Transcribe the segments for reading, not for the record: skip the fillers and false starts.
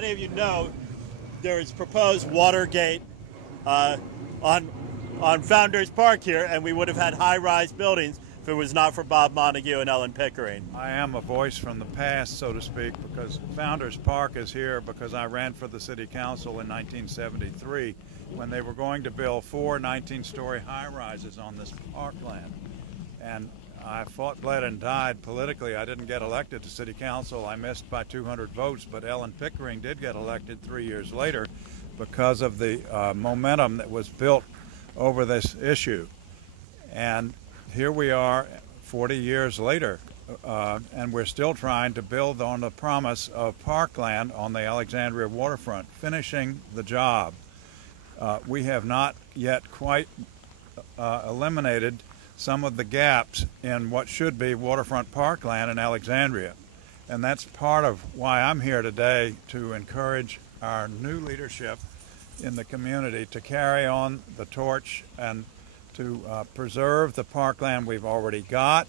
many of you know, there is proposed Watergate on Founders Park here, and we would have had high-rise buildings if it was not for Bob Montague and Ellen Pickering. I am a voice from the past, so to speak, because Founders Park is here because I ran for the city council in 1973 when they were going to build 4 19-story high-rises on this parkland. And I fought, bled, and died politically. I didn't get elected to city council. I missed by 200 votes, but Ellen Pickering did get elected 3 years later because of the momentum that was built over this issue. And here we are 40 years later, and we're still trying to build on the promise of parkland on the Alexandria waterfront, finishing the job. We have not yet quite eliminated some of the gaps in what should be waterfront parkland in Alexandria. And that's part of why I'm here today, to encourage our new leadership in the community to carry on the torch and to preserve the parkland we've already got,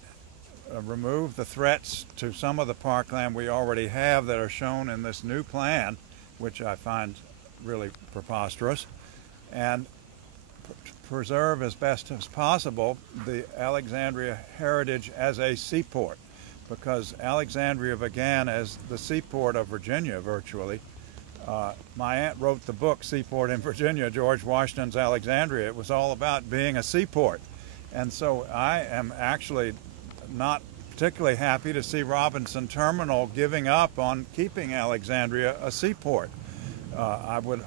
remove the threats to some of the parkland we already have that are shown in this new plan, which I find really preposterous, and preserve as best as possible the Alexandria heritage as a seaport, because Alexandria began as the seaport of Virginia virtually. My aunt wrote the book Seaport in Virginia, George Washington's Alexandria. It was all about being a seaport. And so I am actually not particularly happy to see Robinson Terminal giving up on keeping Alexandria a seaport. I would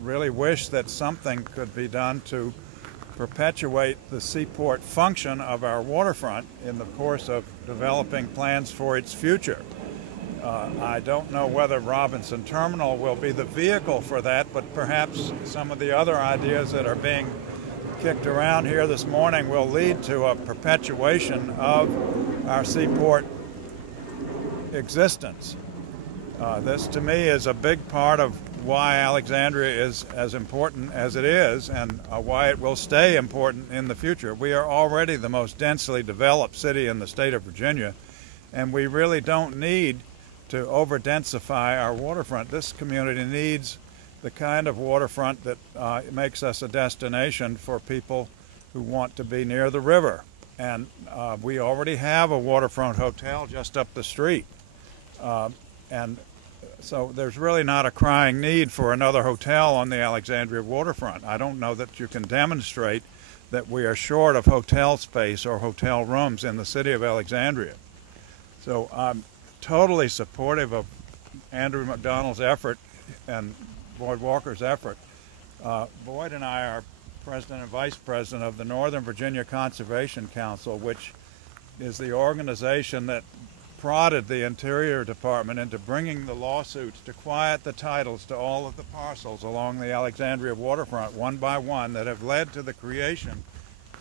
really wish that something could be done to perpetuate the seaport function of our waterfront in the course of developing plans for its future. I don't know whether Robinson Terminal will be the vehicle for that, but perhaps some of the other ideas that are being kicked around here this morning will lead to a perpetuation of our seaport existence. This, to me, is a big part of why Alexandria is as important as it is, and why it will stay important in the future. We are already the most densely developed city in the state of Virginia, and we really don't need to over-densify our waterfront. This community needs the kind of waterfront that makes us a destination for people who want to be near the river. And we already have a waterfront hotel just up the street. And so there's really not a crying need for another hotel on the Alexandria waterfront. I don't know that you can demonstrate that we are short of hotel space or hotel rooms in the city of Alexandria. So I'm totally supportive of Andrew McDonald's effort and Boyd Walker's effort. Boyd and I are president and vice president of the Northern Virginia Conservation Council, which is the organization that prodded the Interior Department into bringing the lawsuits to quiet the titles to all of the parcels along the Alexandria waterfront one by one that have led to the creation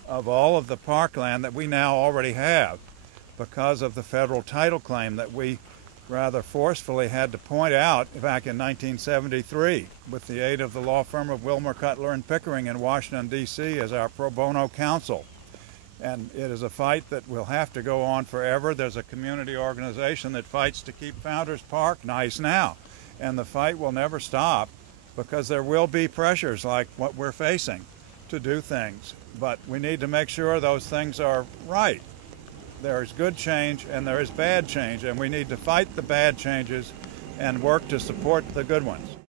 of all of the parkland that we now already have, because of the federal title claim that we rather forcefully had to point out back in 1973 with the aid of the law firm of Wilmer, Cutler, and Pickering in Washington, D.C. as our pro bono counsel. And it is a fight that will have to go on forever. There's a community organization that fights to keep Founders Park nice now. And the fight will never stop, because there will be pressures like what we're facing to do things. But we need to make sure those things are right. There is good change and there is bad change, and we need to fight the bad changes and work to support the good ones.